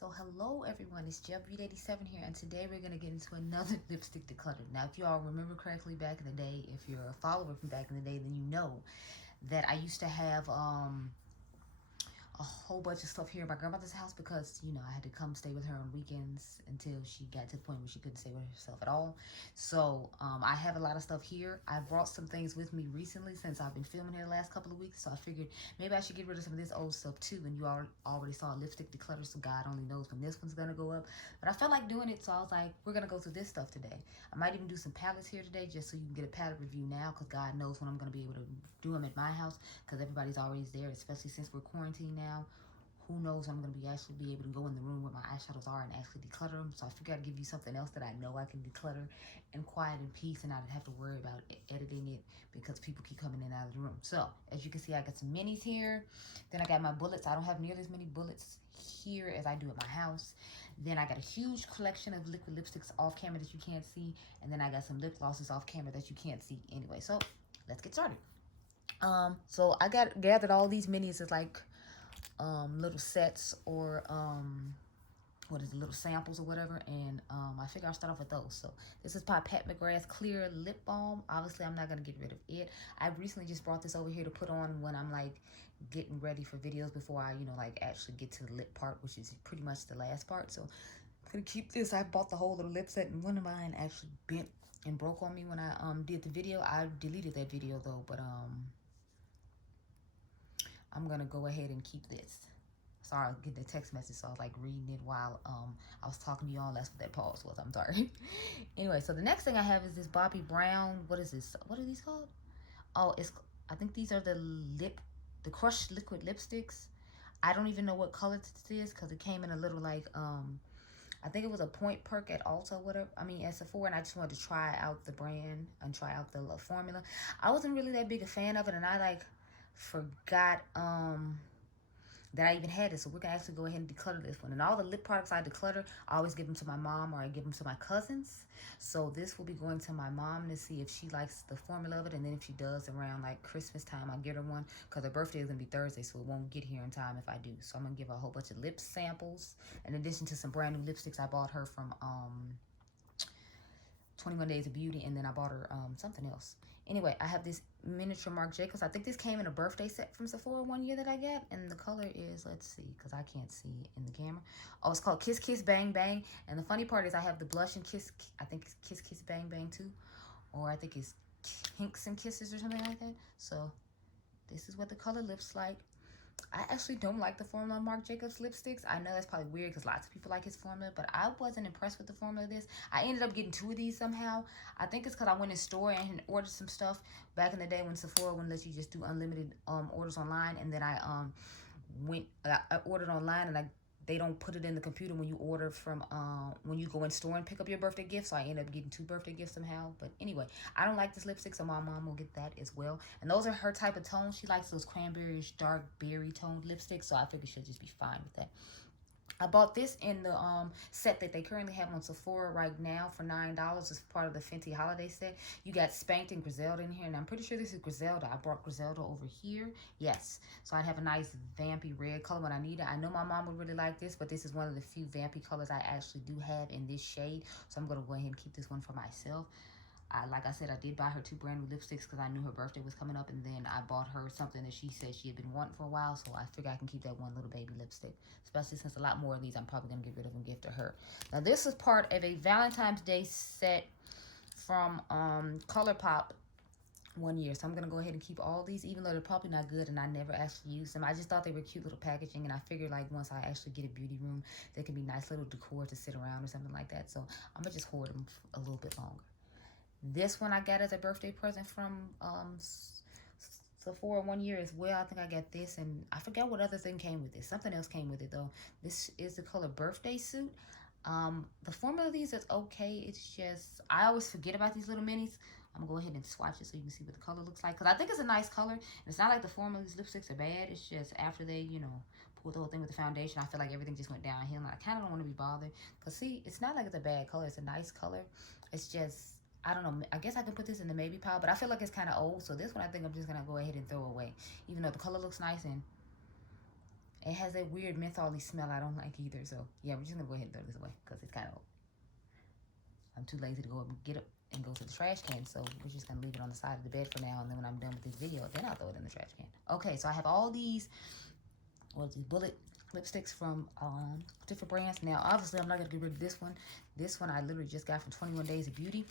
So hello everyone, it's Jeb87 here, and today we're going to get into another lipstick declutter. Now if you all remember correctly back in the day, if you're a follower from back in the day, then you know that I used to have a whole bunch of stuff here at my grandmother's house because, you know, I had to come stay with her on weekends until she got to the point where she couldn't stay with herself at all. So I have a lot of stuff here. I brought some things with me recently since I've been filming here the last couple of weeks. So I figured maybe I should get rid of some of this old stuff too. And you all already saw a lipstick declutter, so God only knows when this one's gonna go up. But I felt like doing it, so I was like, we're gonna go through this stuff today. I might even do some palettes here today just so you can get a palette review now, because God knows when I'm gonna be able to do them at my house because everybody's always there, especially since we're quarantined now. Who knows, I'm going to be able to go in the room where my eyeshadows are and actually declutter them. So I figured I'd give you something else that I know I can declutter in quiet and peace, and I didn't have to worry about editing it because people keep coming in and out of the room. So as you can see, I got some minis here. Then I got my bullets. I don't have nearly as many bullets here as I do at my house. Then I got a huge collection of liquid lipsticks off camera that you can't see. And then I got some lip glosses off camera that you can't see anyway. So let's get started. So I gathered all these minis as like little sets or little samples or whatever, and I figure I'll start off with those. So this is my Mcgrath clear lip balm. Obviously I'm not gonna get rid of it. I recently just brought this over here to put on when I'm like getting ready for videos before I, you know, like actually get to the lip part, which is pretty much the last part. So I'm gonna keep this. I bought the whole little lip set, and one of mine actually bent and broke on me when I did the video. I deleted that video though, but I'm gonna go ahead and keep this. Sorry, I get the text message, so I was like reading it while I was talking to y'all. That's what that pause was. I'm sorry. Anyway, so the next thing I have is this Bobbi Brown. What is this? What are these called? Oh, I think these are the crushed liquid lipsticks. I don't even know what color this is because it came in a little like I think it was a point perk at Ulta, whatever. I mean, at Sephora, and I just wanted to try out the brand and try out the formula. I wasn't really that big a fan of it, and I like forgot that I even had it. So we're gonna actually go ahead and declutter this one. And all the lip products I declutter, I always give them to my mom or I give them to my cousins. So this will be going to my mom to see if she likes the formula of it, and then if she does around like Christmas time, I'll get her one because her birthday is gonna be Thursday, so it won't get here in time if I do. So I'm gonna give her a whole bunch of lip samples in addition to some brand new lipsticks I bought her from 21 Days of Beauty, and then I bought her something else. Anyway, I have this miniature Marc Jacobs. I think this came in a birthday set from Sephora one year that I got, and the color is, let's see, because I can't see it in the camera. Oh, it's called Kiss Kiss Bang Bang, and the funny part is I have the blush and kiss, I think it's Kiss Kiss Bang Bang too, or I think it's Kinks and Kisses or something like that. So this is what the color looks like. I actually don't like the formula on Marc Jacobs lipsticks. I know that's probably weird because lots of people like his formula, but I wasn't impressed with the formula of this. I ended up getting 2 of these somehow. I think it's because I went in store and ordered some stuff back in the day when Sephora wouldn't let you just do unlimited orders online, and then I ordered online, and they don't put it in the computer when you order from when you go in store and pick up your birthday gift. So I ended up getting 2 birthday gifts somehow. But anyway, I don't like this lipstick, so my mom will get that as well. And those are her type of tones. She likes those cranberryish dark berry toned lipsticks, so I figured she'll just be fine with that. I bought this in the set that they currently have on Sephora right now for $9 as part of the Fenty holiday set. You got Spanked and Griselda in here, and I'm pretty sure this is Griselda. I brought Griselda over here. Yes. So I'd have a nice vampy red color when I need it. I know my mom would really like this, but this is one of the few vampy colors I actually do have in this shade. So I'm going to go ahead and keep this one for myself. Like I said, I did buy her 2 brand new lipsticks because I knew her birthday was coming up, and then I bought her something that she said she had been wanting for a while, so I figured I can keep that one little baby lipstick, especially since a lot more of these I'm probably going to get rid of and give to her. Now, this is part of a Valentine's Day set from ColourPop one year, so I'm going to go ahead and keep all these, even though they're probably not good and I never actually used them. I just thought they were cute little packaging, and I figured like once I actually get a beauty room, they can be nice little decor to sit around or something like that, so I'm going to just hoard them a little bit longer. This one I got as a birthday present from Sephora one year as well. I think I got this, and I forgot what other thing came with it. Something else came with it though. This is the color Birthday Suit. The formula of these is okay. It's just, I always forget about these little minis. I'm gonna go ahead and swatch it so you can see what the color looks like, because I think it's a nice color. It's not like the formula of these lipsticks are bad. It's just after they, you know, pulled the whole thing with the foundation, I feel like everything just went downhill, and I kind of don't want to be bothered. Because see, it's not like it's a bad color. It's a nice color. It's just, I don't know. I guess I can put this in the maybe pile, but I feel like it's kind of old. So this one I think I'm just going to go ahead and throw away. Even though the color looks nice and It has a weird mentholy smell I don't like either. So yeah, we're just gonna go ahead and throw this away because it's kind of, I'm too lazy to go up and get up and go to the trash can. So we're just gonna leave it on the side of the bed for now. And then when I'm done with this video, then I'll throw it in the trash can. Okay, so I have all these, these bullet lipsticks from different brands. Now, obviously, I'm not gonna get rid of this one. This one I literally just got from 21 Days of Beauty.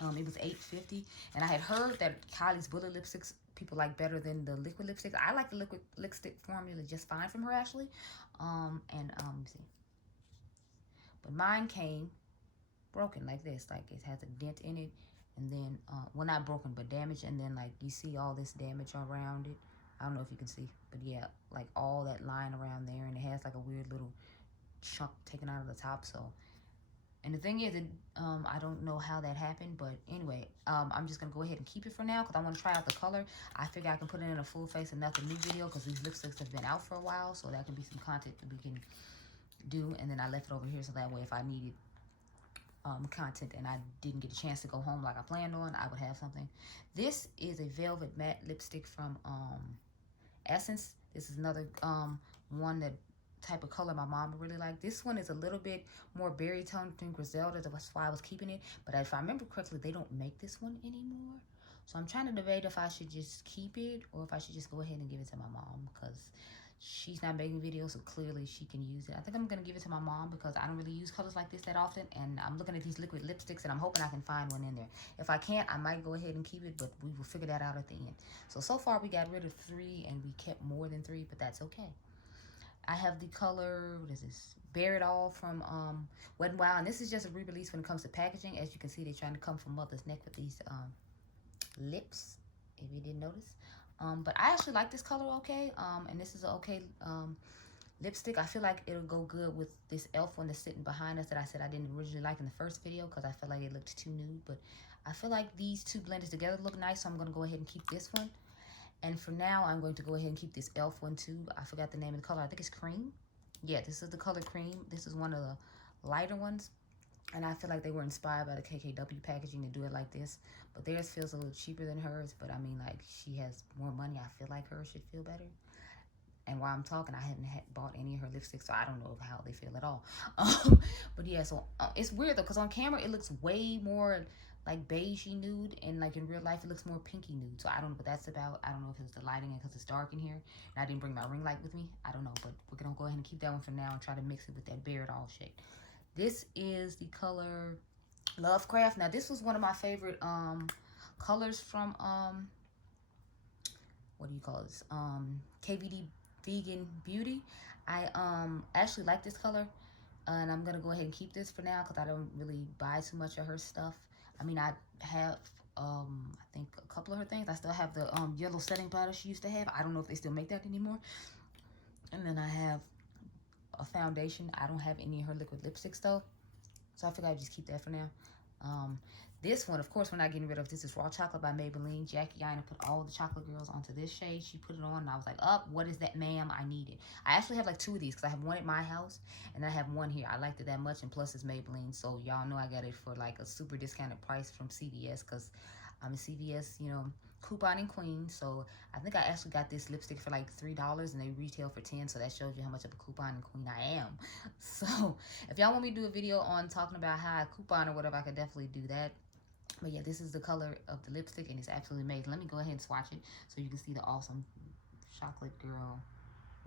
It was $8.50, and I had heard that Kylie's bullet lipsticks people like better than the liquid lipsticks. I like the liquid lipstick formula just fine from her, actually. Let me see. But mine came broken like this. Like, it has a dent in it, and then, well, not broken, but damaged, and then, like, you see all this damage around it. I don't know if you can see, but yeah, like, all that line around there, and it has, like, a weird little chunk taken out of the top, so... And the thing is, I don't know how that happened, but anyway, I'm just going to go ahead and keep it for now because I want to try out the color. I figure I can put it in a full face and nothing new video because these lipsticks have been out for a while, so that can be some content that we can do. And then I left it over here so that way if I needed content and I didn't get a chance to go home like I planned on, I would have something. This is a Velvet Matte Lipstick from Essence. This is another one that type of color my mom really liked. This one is a little bit more berry tone than Griselda. That's why I was keeping it. But if I remember correctly, they don't make this one anymore. So I'm trying to debate if I should just keep it or if I should just go ahead and give it to my mom because she's not making videos, so clearly she can use it. I think I'm going to give it to my mom because I don't really use colors like this that often. And I'm looking at these liquid lipsticks and I'm hoping I can find one in there. If I can't, I might go ahead and keep it, but we will figure that out at the end. So far we got rid of 3 and we kept more than 3, but that's okay. I have the color, what is this? Bare It All from Wet n Wild. And this is just a re-release when it comes to packaging. As you can see, they're trying to come from Mother's Neck with these lips, if you didn't notice. But I actually like this color okay. And this is an okay lipstick. I feel like it'll go good with this e.l.f. one that's sitting behind us that I said I didn't originally like in the first video because I felt like it looked too nude. But I feel like these two blended together look nice, so I'm going to go ahead and keep this one. And for now, I'm going to go ahead and keep this e.l.f. one too. I forgot the name of the color. I think it's cream. Yeah, this is the color cream. This is one of the lighter ones. And I feel like they were inspired by the KKW packaging to do it like this. But theirs feels a little cheaper than hers. But I mean, like, she has more money. I feel like hers should feel better. And while I'm talking, I haven't bought any of her lipsticks, so I don't know how they feel at all. But yeah, so it's weird though, because on camera, it looks way more like beigey nude, and like in real life it looks more pinky nude. So I don't know what that's about. I don't know if it's the lighting and because it's dark in here and I didn't bring my ring light with me. I don't know, but we're gonna go ahead and keep that one for now and try to mix it with that Bare It All shade. This is the color Lovecraft. Now this was one of my favorite colors from what do you call this, KVD Vegan Beauty. I actually like this color, and I'm gonna go ahead and keep this for now because I don't really buy too much of her stuff. I mean, I have, I think a couple of her things. I still have the yellow setting powder she used to have. I don't know if they still make that anymore. And then I have a foundation. I don't have any of her liquid lipsticks though. So I figured I'd just keep that for now. This one, of course, we're not getting rid of. This is Raw Chocolate by Maybelline. Jackie Aina put all the chocolate girls onto this shade. She put it on, and I was like, oh, what is that, ma'am? I need it. I actually have like 2 of these because I have one at my house, and I have one here. I liked it that much, and plus it's Maybelline, so y'all know I got it for like a super discounted price from CVS because I'm a CVS, you know, couponing queen. So I think I actually got this lipstick for like $3, and they retail for $10, so that shows you how much of a couponing queen I am. So if y'all want me to do a video on talking about how I coupon or whatever, I could definitely do that. But yeah, this is the color of the lipstick, and it's absolutely amazing. Let me go ahead and swatch it so you can see the awesome chocolate girl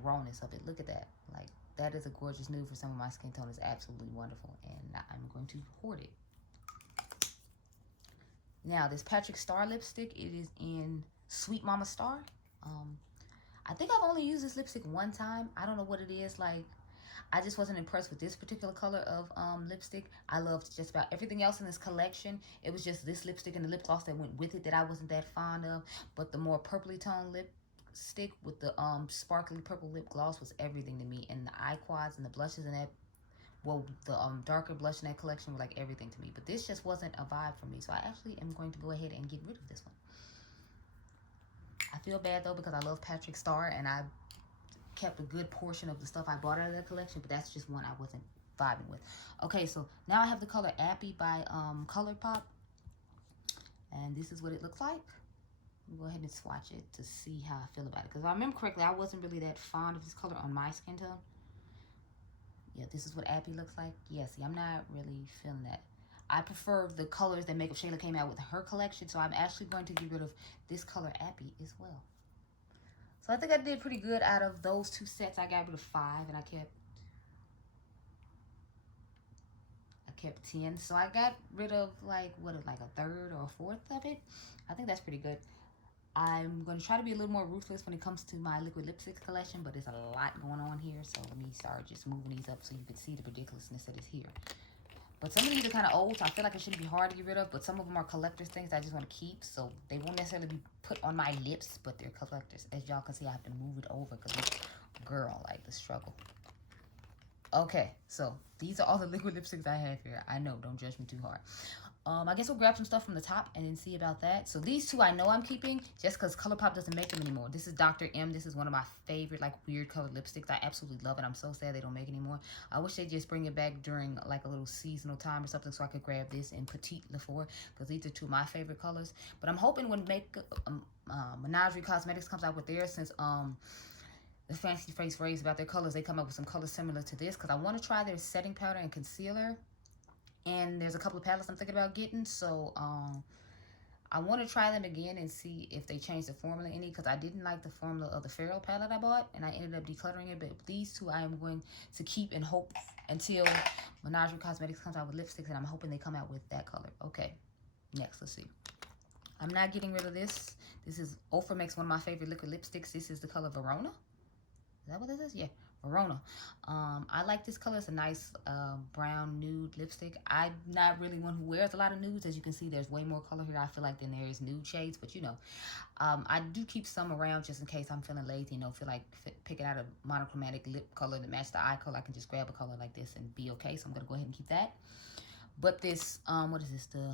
rawness of it. Look at that. Like, that is a gorgeous nude for some of my skin tone. It's absolutely wonderful, and I'm going to hoard it. Now, this Patrick Star lipstick, it is in Sweet Mama Star. I think I've only used this lipstick one time. I don't know what it is. Like, I just wasn't impressed with this particular color of lipstick. I loved just about everything else in this collection. It was just this lipstick and the lip gloss that went with it that I wasn't that fond of. But the more purpley toned lipstick with the sparkly purple lip gloss was everything to me. And the eye quads and the blushes in that, well, the darker blush in that collection were like everything to me. But this just wasn't a vibe for me. So I actually am going to go ahead and get rid of this one. I feel bad though because I love Patrick Star and I kept a good portion of the stuff I bought out of that collection, but that's just one I wasn't vibing with. Okay, so now I have the color Appy by ColourPop, and this is what it looks like. Go ahead and swatch it to see how I feel about it. Because if I remember correctly, I wasn't really that fond of this color on my skin tone. Yeah, this is what Abby looks like. Yeah, see, I'm not really feeling that. I prefer the colors that Makeup Shayla came out with her collection, so I'm actually going to get rid of this color Abby as well. So I think I did pretty good out of those two sets. I got rid of 5 and I kept 10. So I got rid of like a third or a fourth of it. I think that's pretty good. I'm going to try to be a little more ruthless when it comes to my liquid lipsticks collection, but there's a lot going on here, so let me start just moving these up so you can see the ridiculousness that is here. But some of these are kind of old, so I feel like it shouldn't be hard to get rid of, but some of them are collector's things I just want to keep, so they won't necessarily be put on my lips, but they're collectors. As y'all can see, I have to move it over because it's, girl, like the struggle. Okay, so these are all the liquid lipsticks I have here. I know, don't judge me too hard. I guess we'll grab some stuff from the top and then see about that. So these two I know I'm keeping just because ColourPop doesn't make them anymore. This is Dr. M. This is one of my favorite like weird colored lipsticks. I absolutely love it. I'm so sad they don't make it anymore. I wish they'd just bring it back during like a little seasonal time or something so I could grab this in Petite Lefort because these are two of my favorite colors. But I'm hoping when Menagerie Cosmetics comes out with theirs, since the Fancy Face raves about their colors, they come up with some colors similar to this because I want to try their setting powder and concealer. And there's a couple of palettes I'm thinking about getting, so I want to try them again and see if they change the formula any, because I didn't like the formula of the Farrell palette I bought, and I ended up decluttering it. But these two I am going to keep and hope until Menagerie Cosmetics comes out with lipsticks, and I'm hoping they come out with that color. Okay, next, let's see. I'm not getting rid of this. This is Oprah makes one of my favorite liquid lipsticks. This is the color Verona. Is that what this is? Yeah, Verona. I like this color. It's a nice brown nude lipstick. I'm not really one who wears a lot of nudes. As you can see, there's way more color here, I feel like, than there is nude shades. But, you know, I do keep some around just in case I'm feeling lazy, you know, feel like picking out a monochromatic lip color to match the eye color. I can just grab a color like this and be okay. So I'm going to go ahead and keep that. But this, what is this? The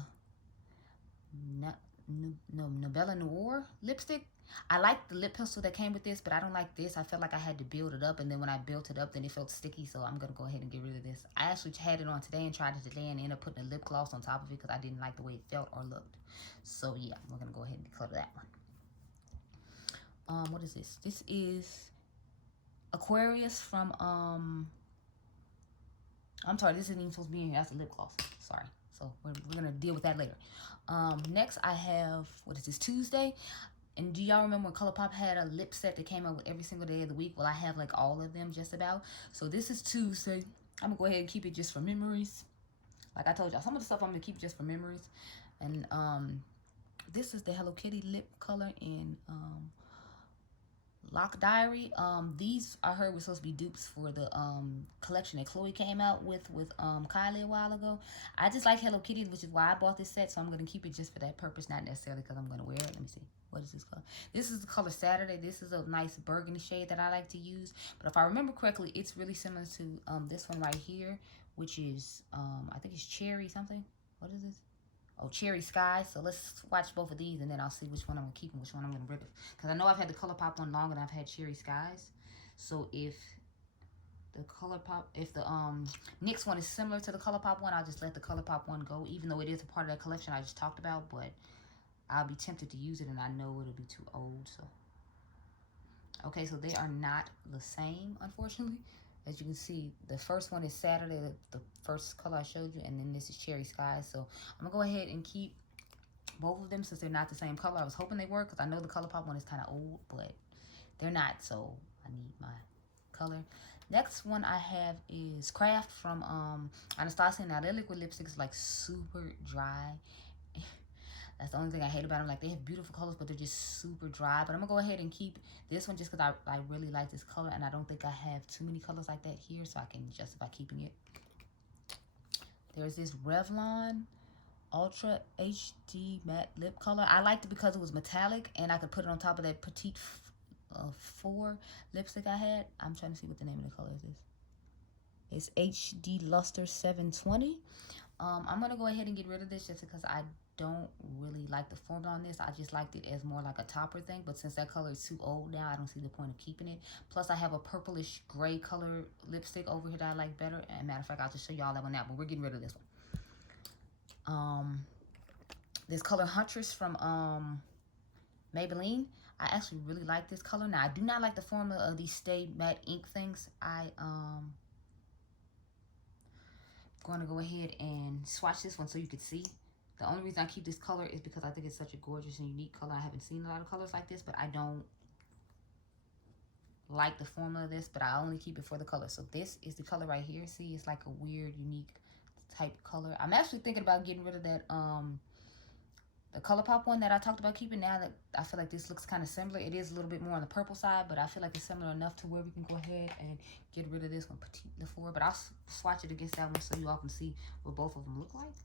Novella Noir lipstick. I like the lip pencil that came with this, but I don't like this. I felt like I had to build it up, and then when I built it up, then it felt sticky, so I'm going to go ahead and get rid of this. I actually had it on today and tried it today and ended up putting a lip gloss on top of it because I didn't like the way it felt or looked. So, yeah, we're going to go ahead and declutter that one. What is this? This is Aquarius from, I'm sorry, this isn't even supposed to be in here. That's a lip gloss. Sorry. So, we're going to deal with that later. Next, I have, what is this, Tuesday? And do y'all remember when ColourPop had a lip set that came out with every single day of the week? Well, I have like all of them just about. So this is Tuesday. I'm going to go ahead and keep it just for memories. Like I told y'all, some of the stuff I'm going to keep just for memories. And this is the Hello Kitty lip color in Lock Diary. These I heard were supposed to be dupes for the collection that Chloe came out with Kylie a while ago. I just like Hello Kitty, which is why I bought this set. So I'm going to keep it just for that purpose, not necessarily because I'm going to wear it. Let me see. What is this color? This is the color Saturday. This is a nice burgundy shade that I like to use. But if I remember correctly, it's really similar to this one right here, which is, I think it's Cherry something. What is this? Oh, Cherry Sky. So let's watch both of these, and then I'll see which one I'm going to keep and which one I'm going to rid of. Because I know I've had the ColourPop one longer than I've had Cherry Skies. So if the ColourPop, if the NYX one is similar to the ColourPop one, I'll just let the ColourPop one go, even though it is a part of that collection I just talked about. But I'll be tempted to use it, and I know it'll be too old. So okay, so they are not the same, unfortunately. As you can see, the first one is Saturday, the first color I showed you, and then this is Cherry Sky. So I'm going to go ahead and keep both of them since they're not the same color. I was hoping they were because I know the ColourPop one is kind of old, but they're not, so I need my color. Next one I have is Craft from Anastacio. Now, their liquid lipstick is like super dry. That's the only thing I hate about them. Like, they have beautiful colors, but they're just super dry. But I'm going to go ahead and keep this one just because I really like this color. And I don't think I have too many colors like that here, so I can justify keeping it. There's this Revlon Ultra HD Matte Lip Color. I liked it because it was metallic, and I could put it on top of that Petite 4 lipstick I had. I'm trying to see what the name of the color is. It's HD Luster 720. I'm going to go ahead and get rid of this just because I don't really like the formula on this. I just liked it as more like a topper thing, but since that color is too old now, I don't see the point of keeping it. Plus, I have a purplish gray color lipstick over here that I like better. And matter of fact, I'll just show y'all that one now, but we're getting rid of this one. This color Huntress from Maybelline. I actually really like this color. Now, I do not like the formula of these Stay Matte ink things. Going to go ahead and swatch this one so you can see. The only reason I keep this color is because I think it's such a gorgeous and unique color. I haven't seen a lot of colors like this, but I don't like the formula of this, but I only keep it for the color. So this is the color right here. See, it's like a weird, unique type color. I'm actually thinking about getting rid of that the ColourPop one that I talked about keeping. Now that I feel like this looks kind of similar. It is a little bit more on the purple side, but I feel like it's similar enough to where we can go ahead and get rid of this one, Petite Lefort. But I'll swatch it against that one so you all can see what both of them look like.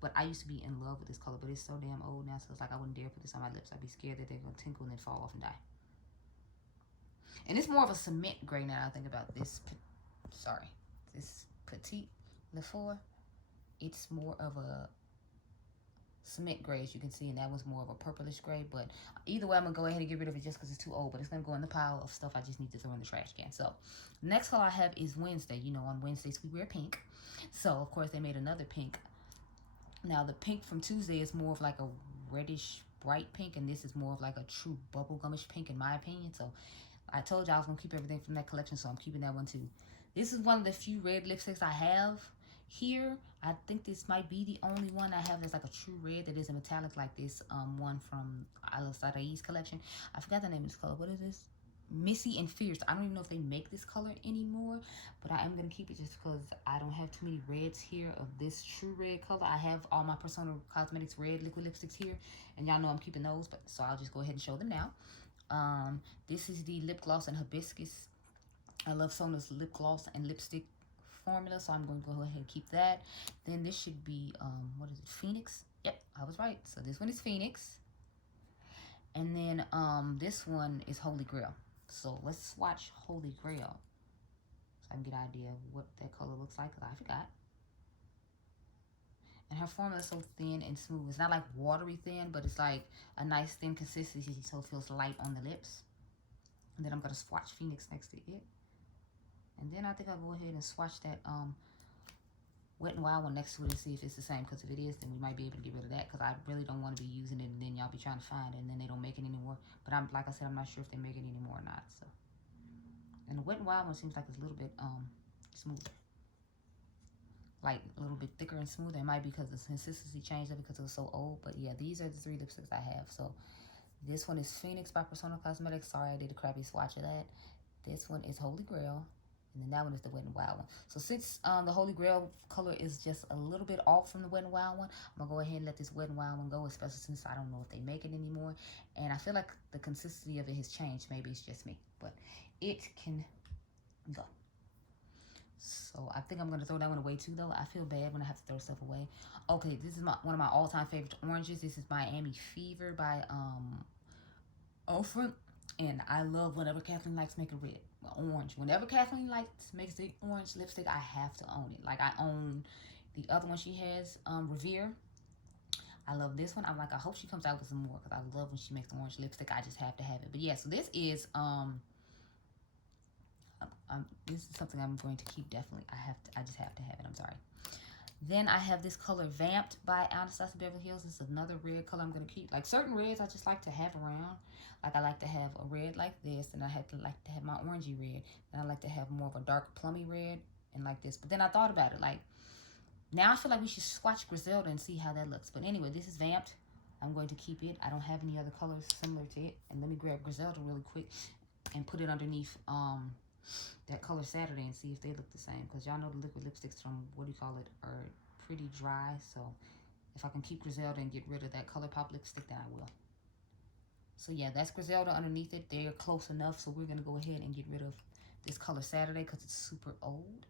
But I used to be in love with this color, but it's so damn old now, so it's like I wouldn't dare put this on my lips. I'd be scared that they're going to tinkle and then fall off and die. And it's more of a cement gray now that I think about this. This Petite Lefort. It's more of a cement gray, as you can see, and that was more of a purplish gray. But either way, I'm gonna go ahead and get rid of it just because it's too old, but it's gonna go in the pile of stuff I just need to throw in the trash can. So next color I have is Wednesday. You know, on Wednesdays we wear pink, so of course they made another pink. Now the pink from Tuesday is more of like a reddish bright pink, and this is more of like a true bubblegumish pink in my opinion. So I told you I was gonna keep everything from that collection, so I'm keeping that one too. This is one of the few red lipsticks I have here. I think this might be the only one I have that's like a true red that is a metallic like this one from Anastasio's collection. I forgot the name of this color. What is this? Missy and Fierce. I don't even know if they make this color anymore, but I am going to keep it just because I don't have too many reds here of this true red color. I have all my Persona Cosmetics red liquid lipsticks here, and y'all know I'm keeping those, but so I'll just go ahead and show them now. This is the Lip Gloss and Hibiscus. I love Sona's lip gloss and lipstick formula, so I'm going to go ahead and keep that. Then this should be what is it, Phoenix? Yep, I was right. So this one is Phoenix, and then this one is Holy Grail. So let's swatch Holy Grail so I can get an idea of what that color looks like, because I forgot. And her formula is so thin and smooth. It's not like watery thin, but it's like a nice thin consistency, so it feels light on the lips. And then I'm going to swatch Phoenix next to it. And then I think I'll go ahead and swatch that Wet n Wild one next to it and see if it's the same. Because if it is, then we might be able to get rid of that. Because I really don't want to be using it and then y'all be trying to find it and then they don't make it anymore. But like I said, I'm not sure if they make it anymore or not. So, and the Wet n Wild one seems like it's a little bit smoother. Like a little bit thicker and smoother. It might be because the consistency changed up because it was so old. But yeah, these are the three lipsticks I have. So this one is Phoenix by Persona Cosmetics. Sorry, I did a crappy swatch of that. This one is Holy Grail. And then that one is the Wet n Wild one. So since the Holy Grail color is just a little bit off from the Wet n Wild one, I'm going to go ahead and let this Wet n Wild one go, especially since I don't know if they make it anymore. And I feel like the consistency of it has changed. Maybe it's just me, but it can go. So I think I'm going to throw that one away too, though. I feel bad when I have to throw stuff away. Okay, this is one of my all-time favorite oranges. This is Miami Fever by Oprah. And I love whenever Kathleen likes make a red, orange. Whenever Kathleen makes the orange lipstick, I have to own it. Like I own the other one she has, Revere. I love this one. I'm like, I hope she comes out with some more because I love when she makes the orange lipstick. I just have to have it. But yeah, so this is this is something I'm going to keep definitely. I just have to have it. I'm sorry. Then I have this color Vamped by Anastacio Beverly Hills. This is another red color I'm going to keep. Like certain reds I just like to have around. Like I like to have a red like this. And I like to have my orangey red. And I like to have more of a dark plummy red. And like this. But then I thought about it. Like now I feel like we should swatch Griselda and see how that looks. But anyway, this is Vamped. I'm going to keep it. I don't have any other colors similar to it. And let me grab Griselda really quick. And put it underneath that color Saturday and see if they look the same, because y'all know the liquid lipsticks from are pretty dry. So if I can keep Griselda and get rid of that ColourPop lipstick, then I will. So yeah, that's Griselda underneath it. They're close enough, so we're gonna go ahead and get rid of this color Saturday because it's super old.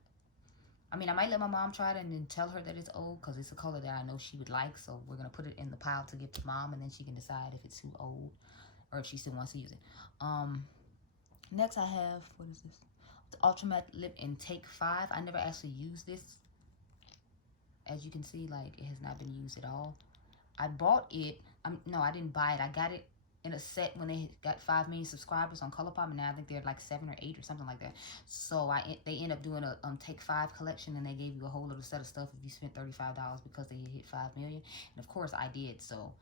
I mean, I might let my mom try it and then tell her that it's old because it's a color that I know she would like. So we're gonna put it in the pile to give to mom, and then she can decide if it's too old or if she still wants to use it. Next I have, what is this? The Ultra Matte Lip in Take 5. I never actually used this. As you can see, like, it has not been used at all. I bought it. No, I didn't buy it. I got it in a set when they got 5 million subscribers on ColourPop, and now I think they're like 7 or 8 or something like that. So they end up doing a Take 5 collection, and they gave you a whole other set of stuff if you spent $35 because they hit 5 million. And of course I did. So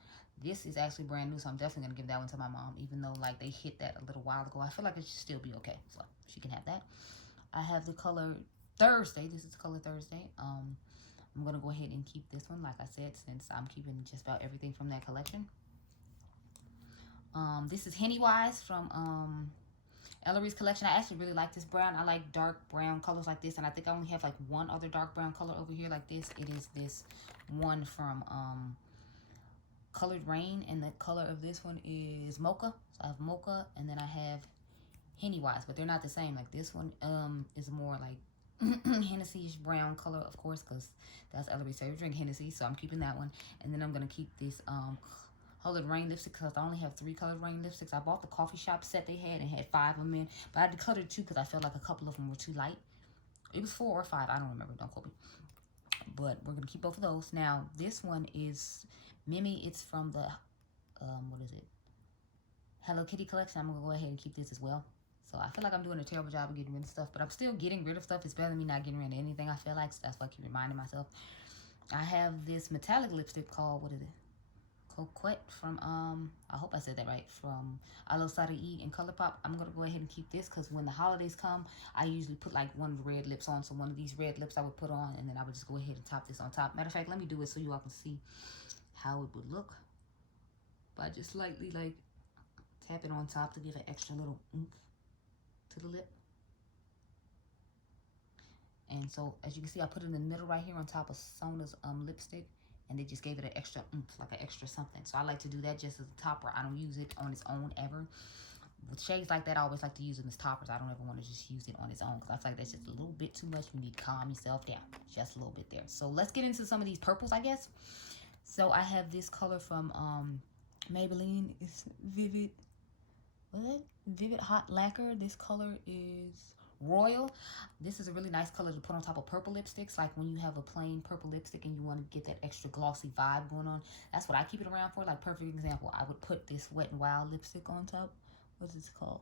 This is actually brand new, so I'm definitely going to give that one to my mom, even though, like, they hit that a little while ago. I feel like it should still be okay, so she can have that. I have the color Thursday. This is the color Thursday. I'm going to go ahead and keep this one, like I said, since I'm keeping just about everything from that collection. This is Henny Wise from Ellery's collection. I actually really like this brown. I like dark brown colors like this, and I think I only have like one other dark brown color over here like this. It is this one from Colored Rain, and the color of this one is Mocha. So I have Mocha, and then I have Henny Wise, but they're not the same. Like this one is more like Hennessy-ish brown color, of course, because that's Ellery's favorite drink, Hennessy. So I'm keeping that one, and then I'm gonna keep this Colored Rain lipstick because I only have 3 Colored Rain lipsticks. I bought the coffee shop set they had and had 5 of them in, but I decluttered 2 because I felt like a couple of them were too light. It was 4 or 5, I don't remember, don't quote me. But we're gonna keep both of those. Now this one is Mimi. It's from the what is it, Hello Kitty collection. I'm gonna go ahead and keep this as well. So I feel like I'm doing a terrible job of getting rid of stuff, but I'm still getting rid of stuff. It's better than me not getting rid of anything, I feel like. So that's why I keep reminding myself. I have this metallic lipstick called, what is it, Coquette from I hope I said that right, from I Love Cider E and ColourPop. I'm gonna go ahead and keep this because when the holidays come, I usually put like one of the red lips on. So one of these red lips I would put on, and then I would just go ahead and top this on top. Matter of fact, let me do it so you all can see how it would look by just lightly like tap it on top to give an extra little oomph to the lip. And so as you can see, I put it in the middle right here on top of Sona's lipstick, and they just gave it an extra oomph, like an extra something. So I like to do that just as a topper. I don't use it on its own ever. With shades like that, I always like to use them as toppers. I don't ever want to just use it on its own because I feel like that's just a little bit too much. You need to calm yourself down just a little bit there. So let's get into some of these purples, I guess. So I have this color from Maybelline. It's Vivid, what? Vivid Hot Lacquer. This color is Royal. This is a really nice color to put on top of purple lipsticks. Like when you have a plain purple lipstick and you want to get that extra glossy vibe going on. That's what I keep it around for. Like perfect example, I would put this Wet n Wild lipstick on top. What's this called?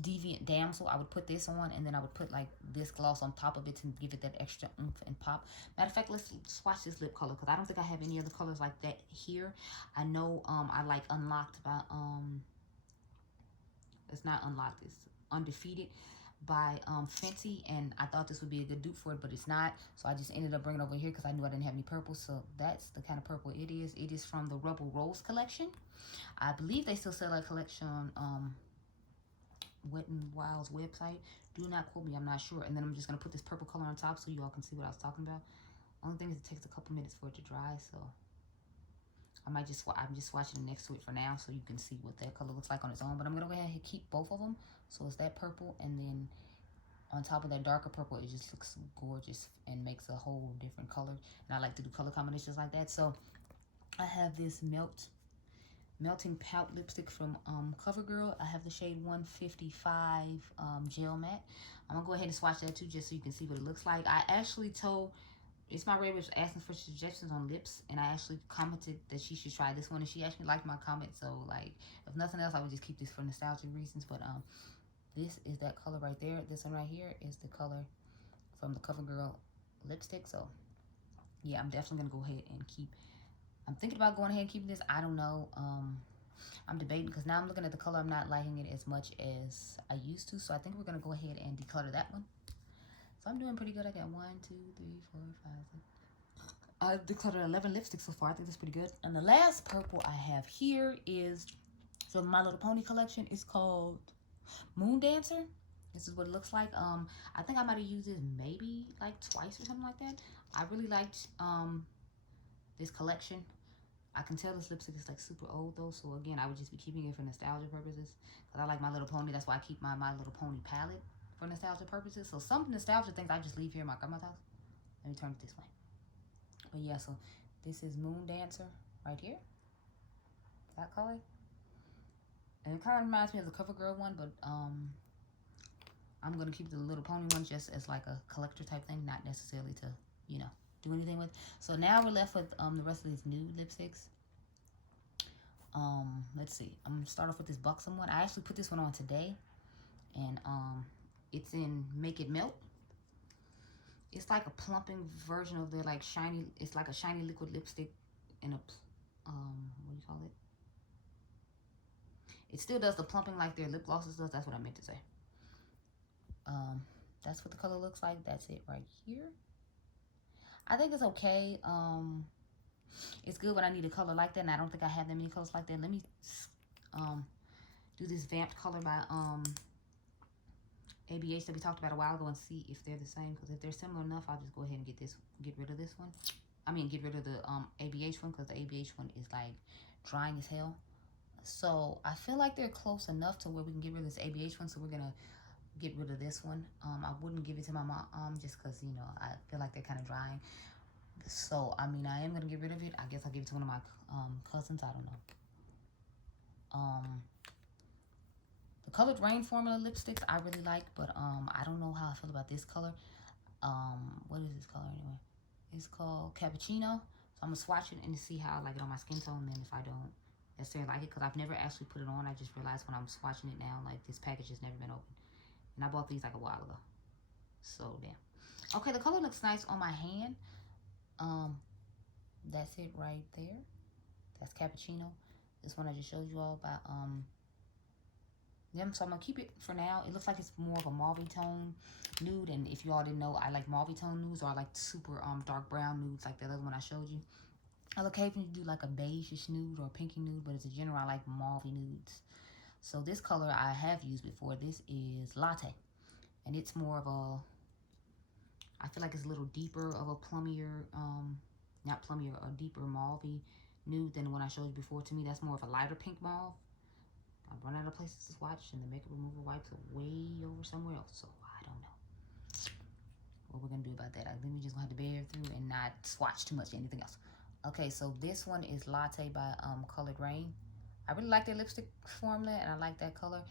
Deviant Damsel. I would put this on, and then I would put like this gloss on top of it to give it that extra oomph and pop. Matter of fact, let's swatch this lip color because I don't think I have any other colors like that here. I know I like Unlocked by it's not Unlocked, it's Undefeated by Fenty, and I thought this would be a good dupe for it, but it's not. So I just ended up bringing it over here because I knew I didn't have any purple. So that's the kind of purple it is. It is from the Rebel Rose collection. I believe they still sell that collection on Wet n Wild's website. Do not quote me, I'm not sure. And then I'm just gonna put this purple color on top so you all can see what I was talking about. Only thing is it takes a couple minutes for it to dry, so I'm just swatching it next to it for now so you can see what that color looks like on its own. But I'm gonna go ahead and keep both of them. So it's that purple, and then on top of that darker purple, it just looks gorgeous and makes a whole different color. And I like to do color combinations like that. So I have this Melting Pout lipstick from CoverGirl. I have the shade 155 Gel Matte. I'm gonna go ahead and swatch that too just so you can see what it looks like. I actually told It's My Red was asking for suggestions on lips, and I actually commented that she should try this one, and she actually liked my comment. So like, if nothing else, I would just keep this for nostalgic reasons. But this is that color right there. This one right here is the color from the CoverGirl lipstick. So yeah, I'm definitely gonna go ahead and keep. I'm thinking about going ahead and keeping this. I don't know. I'm debating because now I'm looking at the color. I'm not liking it as much as I used to. So I think we're going to go ahead and declutter that one. So I'm doing pretty good. I got 1, 2, 3, 4, 5, 6. I've decluttered 11 lipsticks so far. I think that's pretty good. And the last purple I have here is from My Little Pony collection. It's called Moon Dancer. This is what it looks like. I think I might have used this maybe like twice or something like that. I really liked this collection. I can tell this lipstick is like super old though, so again, I would just be keeping it for nostalgia purposes because I like My Little Pony. That's why I keep my Little Pony palette for nostalgia purposes. So some nostalgia things I just leave here in my grandma's house. Let me turn it this way. But yeah, so this is Moon Dancer right here. That color. And it kind of reminds me of the CoverGirl one, but I'm gonna keep the Little Pony one just as like a collector type thing, not necessarily to, you know, do anything with. So now we're left with the rest of these nude lipsticks. Let's see. I'm gonna start off with this Buxom one. I actually put this one on today, and it's in Make It Melt. It's like a plumping version of their like shiny, it's like a shiny liquid lipstick in a, what do you call it? It still does the plumping like their lip glosses does. That's what I meant to say. That's what the color looks like. That's it right here. I think it's okay. It's good, but I need a color like that, and I don't think I have that many colors like that. Let me do this vamped color by ABH that we talked about a while ago and see if they're the same. Because if they're similar enough, I'll just go ahead and get rid of this one. I mean, get rid of the ABH one, because the ABH one is like drying as hell. So I feel like they're close enough to where we can get rid of this ABH one. So we're gonna get rid of this one. I wouldn't give it to my mom just because, you know, I feel like they're kind of drying. So I mean, I am gonna get rid of it. I guess I'll give it to one of my cousins. I don't know. The Colored Rain formula lipsticks I really like, but I don't know how I feel about this color. What is this color anyway? It's called Cappuccino. So I'm gonna swatch it and see how I like it on my skin tone. And then if I don't necessarily like it, because I've never actually put it on, I just realized when I'm swatching it now, like this package has never been opened. And I bought these like a while ago. So damn. Okay, the color looks nice on my hand. That's it right there. That's Cappuccino. This one I just showed you all about them. So I'm gonna keep it for now. It looks like it's more of a mauve tone nude, and if you all didn't know, I like mauve tone nudes, or I like super dark brown nudes like that other one I showed you. I'll occasionally do like a beigeish nude or a pinky nude, but as a general I like mauve nudes. So this color I have used before. This is Latte, and it's more of a, I feel like it's a little deeper of a plummier, not plummier, a deeper mauve nude than the one I showed you before. To me, that's more of a lighter pink mauve. I've run out of places to swatch, and the makeup remover wipes are way over somewhere else, so I don't know what we're gonna do about that. I think we're just gonna have to bear through and not swatch too much or anything else. Okay, so this one is Latte by Colored Rain. I really like their lipstick formula, and I like that color.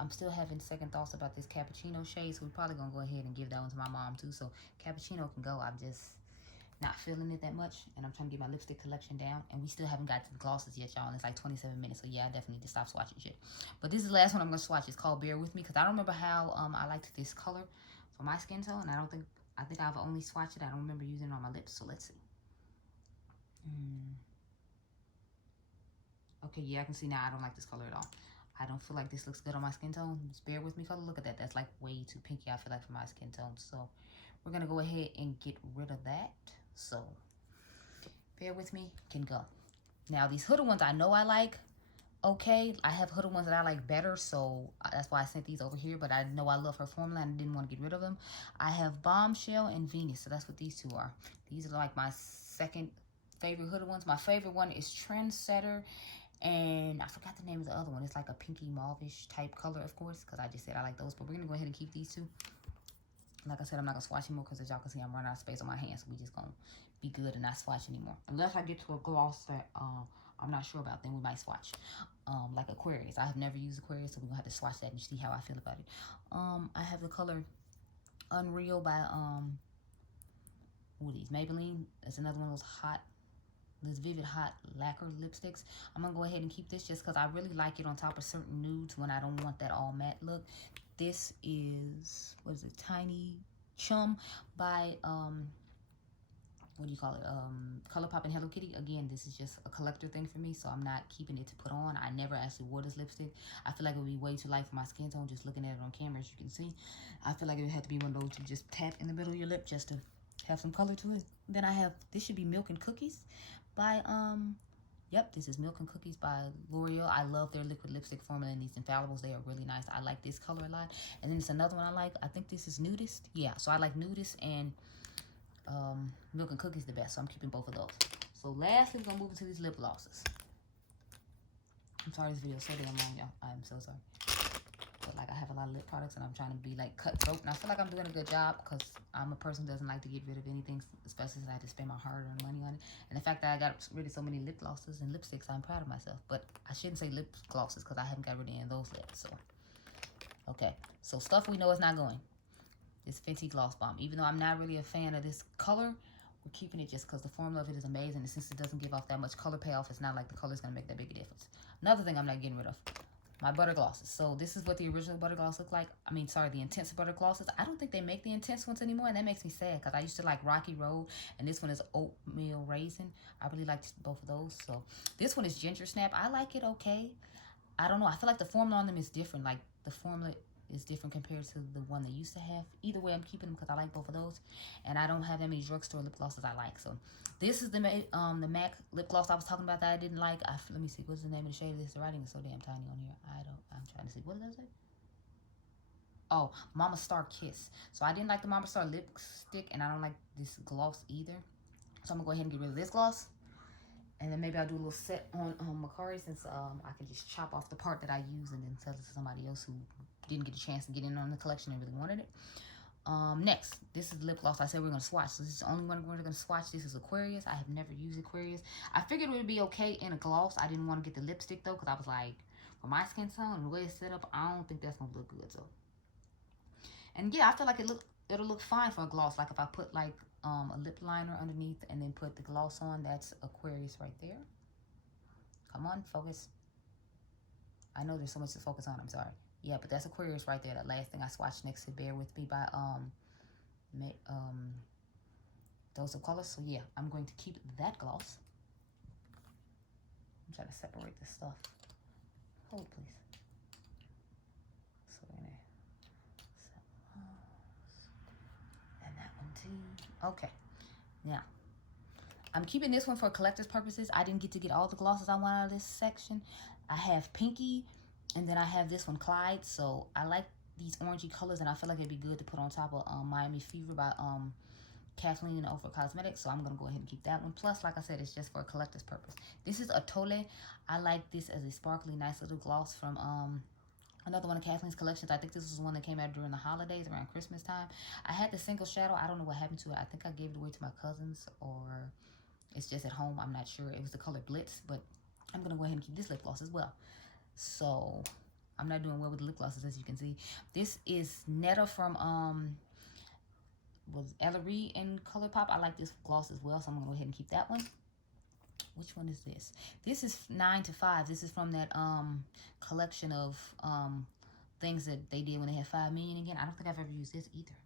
I'm still having second thoughts about this Cappuccino shade, so we're probably gonna go ahead and give that one to my mom too. So Cappuccino can go. I'm just not feeling it that much, and I'm trying to get my lipstick collection down, and we still haven't got to the glosses yet, y'all, and it's like 27 minutes, so yeah, I definitely need to stop swatching shit. But this is the last one I'm gonna swatch. It's called Bear With Me, because I don't remember how I liked this color for my skin tone, and I think I've only swatched it. I don't remember using it on my lips, so let's see. Okay, yeah, I can see now I don't like this color at all. I don't feel like this looks good on my skin tone. This Bear With Me color, look at that. That's like way too pinky, I feel like, for my skin tone. So we're gonna go ahead and get rid of that. So Bear With Me can go. Now these hooded ones I know I like. Okay, I have hooded ones that I like better, so that's why I sent these over here. But I know I love her formula and I didn't want to get rid of them. I have Bombshell and Venus, so that's what these two are. These are like my second favorite hooded ones. My favorite one is Trendsetter, and I forgot the name of the other one. It's like a pinky mauve-ish type color, of course, because I just said I like those. But we're gonna go ahead and keep these two. Like I said, I'm not gonna swatch anymore because as y'all can see, I'm running out of space on my hands. So we just gonna be good and not swatch anymore. Unless I get to a gloss that I'm not sure about, then we might swatch. Like Aquarius. I have never used Aquarius, so we're gonna have to swatch that and see how I feel about it. I have the color Unreal by what are these? Maybelline. It's another one of those this vivid hot lacquer lipsticks. I'm gonna go ahead and keep this just because I really like it on top of certain nudes when I don't want that all matte look. This is, what is it, Tiny Chum by what do you call it, ColourPop and Hello Kitty. Again, this is just a collector thing for me, so I'm not keeping it to put on. I never actually wore this lipstick. I feel like it would be way too light for my skin tone just looking at it on camera, as you can see. I feel like it would have to be one of those you just tap in the middle of your lip just to have some color to it. Then I have, this should be Milk and Cookies by yep, this is Milk and Cookies by L'Oreal. I love their liquid lipstick formula and these infallibles. They are really nice. I like this color a lot. And then it's another one I like. I think this is Nudist. Yeah, so I like Nudist and Milk and Cookies the best. So I'm keeping both of those. So lastly, we're going to move into these lip glosses. I'm sorry this video is so damn long, y'all. I'm so sorry. But like, I have a lot of lip products and I'm trying to be like cutthroat. And I feel like I'm doing a good job because I'm a person who doesn't like to get rid of anything, especially since I had to spend my hard-earned money on it. And the fact that I got rid of so many lip glosses and lipsticks, I'm proud of myself. But I shouldn't say lip glosses because I haven't got rid of any of those yet. So, okay. So stuff we know is not going. This Fenty Gloss Bomb. Even though I'm not really a fan of this color, we're keeping it just because the formula of it is amazing. And since it doesn't give off that much color payoff, it's not like the color is going to make that big a difference. Another thing I'm not getting rid of. my butter glosses. So this is what the original butter gloss looked like. I mean, sorry, the intense butter glosses. I don't think they make the intense ones anymore, and that makes me sad because I used to like Rocky Road, and this one is oatmeal raisin. I really liked both of those. So this one is Gingersnap. I like it okay. I don't know. I feel like the formula on them is different. Like the formula is different compared to the one they used to have. Either way, I'm keeping them because I like both of those, and I don't have that many drugstore lip glosses I like. So this is the MAC lip gloss I was talking about that I didn't like. Let me see. What's the name of the shade of this? The writing is so damn tiny on here. I'm trying to see. What does that say? Oh, Mama Star Kiss. So I didn't like the Mama Star lipstick, and I don't like this gloss either. So I'm gonna go ahead and get rid of this gloss. And then maybe I'll do a little set on Aquarius, since I can just chop off the part that I use and then sell it to somebody else who didn't get a chance to get in on the collection and really wanted it. Next, this is the lip gloss I said we're going to swatch. So this is the only one we're going to swatch. This is Aquarius. I have never used Aquarius. I figured it would be okay in a gloss. I didn't want to get the lipstick though, because I was like, for my skin tone and the way it's set up, I don't think that's going to look good. So, and yeah, I feel like it'll look fine for a gloss. Like if I put like a lip liner underneath and then put the gloss on, that's Aquarius right there. Come on, focus. I know there's so much to focus on, I'm sorry. Yeah, but that's Aquarius right there. That last thing I swatched next to Bear With Me by Dose of Colors. So yeah, I'm going to keep that gloss. I'm trying to separate this stuff. Hold please. So we're gonna and that one too. Okay. Now, I'm keeping this one for collector's purposes. I didn't get to get all the glosses I want out of this section. I have Pinky, and then I have this one, Clyde. So I like these orangey colors, and I feel like it'd be good to put on top of Miami Fever by Kathleen and Oprah Cosmetics. So I'm going to go ahead and keep that one. Plus, like I said, it's just for a collector's purpose. This is Atole. I like this as a sparkly, nice little gloss from another one of Kathleen's collections. I think this was one that came out during the holidays, around Christmas time. I had the single shadow. I don't know what happened to it. I think I gave it away to my cousins, or it's just at home. I'm not sure. It was the color Blitz, but I'm going to go ahead and keep this lip gloss as well. So I'm not doing well with the lip glosses, as you can see. This is Netta from was Ellery in ColourPop. I like this gloss as well, so I'm going to go ahead and keep that one. Which one is this? This is 9 to 5. This is from that collection of things that they did when they had 5 million again. I don't think I've ever used this either.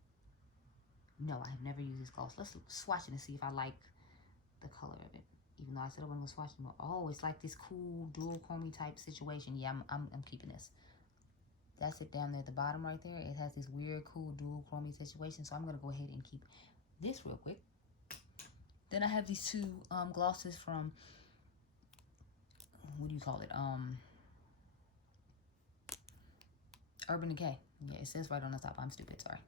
No, I have never used this gloss. Let's swatch it and see if I like the color of it. Even though I said I wasn't going to swatch it more. Oh, it's like this cool dual chromey type situation. Yeah, I'm keeping this. That's it down there at the bottom right there. It has this weird, cool dual chromey situation. So I'm going to go ahead and keep this real quick. Then I have these two glosses from, what do you call it? Urban Decay. Yeah, it says right on the top. I'm stupid, sorry.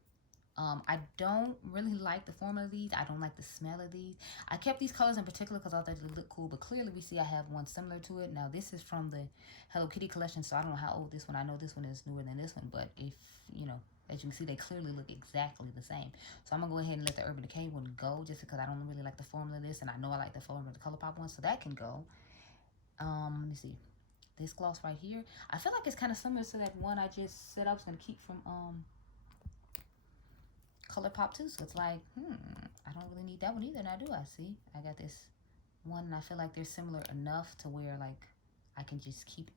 I don't really like the formula of these. I don't like the smell of these. I kept these colors in particular because I thought they looked cool, but clearly we see I have one similar to it. Now, this is from the Hello Kitty collection, so I don't know how old this one. I know this one is newer than this one, but if, you know, as you can see, they clearly look exactly the same. So I'm going to go ahead and let the Urban Decay one go, just because I don't really like the formula of this, and I know I like the formula of the ColourPop one, so that can go. Let me see. This gloss right here, I feel like it's kind of similar to that one I just said I was going to keep from ColourPop too. So it's like, I don't really need that one either. Now do I? See, I got this one, and I feel like they're similar enough to where like I can just keep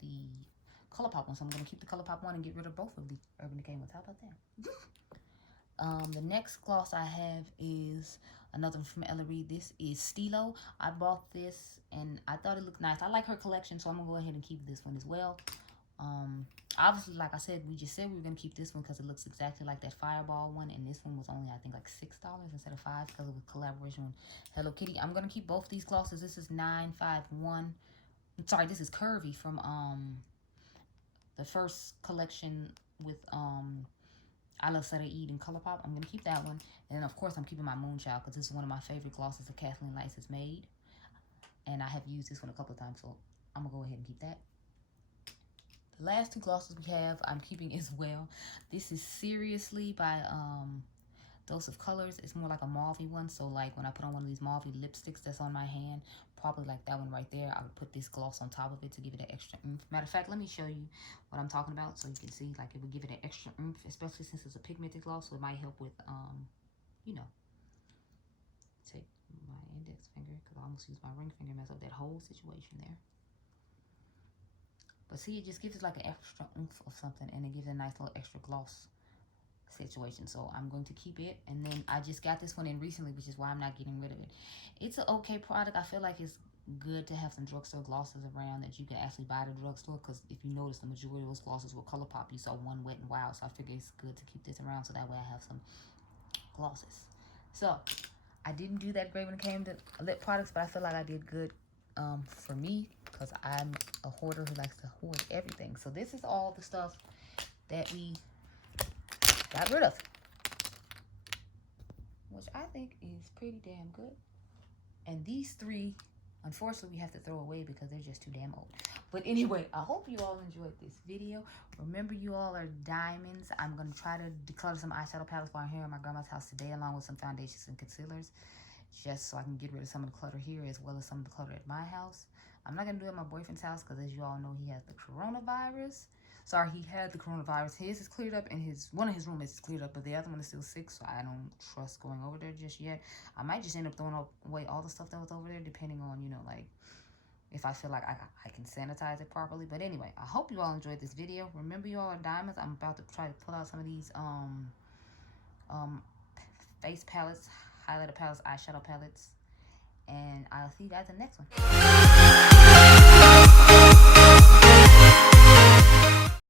the ColourPop one. So I'm going to keep the ColourPop one and get rid of both of the Urban Decay ones. How about that? The next gloss I have is another one from Ellery. This is Stilo. I bought this and I thought it looked nice. I like her collection, so I'm going to go ahead and keep this one as well. Obviously, like I said, we just said we were going to keep this one because it looks exactly like that Fireball one, and this one was only, I think, like $6 instead of $5 because of a collaboration with Hello Kitty. I'm going to keep both these glosses. This is 951. Sorry, this is Curvy from the first collection with I Love Sutter Eat and ColourPop. I'm going to keep that one. And then, of course, I'm keeping my Moonchild because this is one of my favorite glosses that Kathleen Lights has made. And I have used this one a couple of times, so I'm going to go ahead and keep that. The last two glosses we have, I'm keeping as well. This is Seriously by Dose of Colors. It's more like a mauvey one. So, like, when I put on one of these mauvey lipsticks that's on my hand, probably like that one right there, I would put this gloss on top of it to give it an extra oomph. Matter of fact, let me show you what I'm talking about so you can see, like, it would give it an extra oomph, especially since it's a pigmented gloss, so it might help with, you know, take my index finger, because I almost used my ring finger, mess up that whole situation there. But see, it just gives it like an extra oomph of something, and it gives it a nice little extra gloss situation. So I'm going to keep it. And then I just got this one in recently, which is why I'm not getting rid of it. It's an okay product. I feel like it's good to have some drugstore glosses around that you can actually buy at the drugstore, because if you notice, the majority of those glosses were ColourPop. You saw one Wet n Wild, so I figure it's good to keep this around so that way I have some glosses. So I didn't do that great when it came to lip products, but I feel like I did good for me, because I'm a hoarder who likes to hoard everything. So this is all the stuff that we got rid of, which I think is pretty damn good. And these three, unfortunately, we have to throw away because they're just too damn old. But anyway, I hope you all enjoyed this video. Remember, you all are diamonds. I'm going to try to declutter some eyeshadow palettes while I'm here at my grandma's house today, along with some foundations and concealers, just so I can get rid of some of the clutter here as well as some of the clutter at my house. I'm not going to do it at my boyfriend's house because, as you all know, he has the coronavirus. Sorry, he had the coronavirus. His is cleared up, and one of his roommates is cleared up, but the other one is still sick, so I don't trust going over there just yet. I might just end up throwing away all the stuff that was over there, depending on, you know, like, if I feel like I can sanitize it properly. But anyway, I hope you all enjoyed this video. Remember, you all are diamonds. I'm about to try to pull out some of these face palettes, highlighter palettes, eyeshadow palettes, and I'll see you guys in the next one.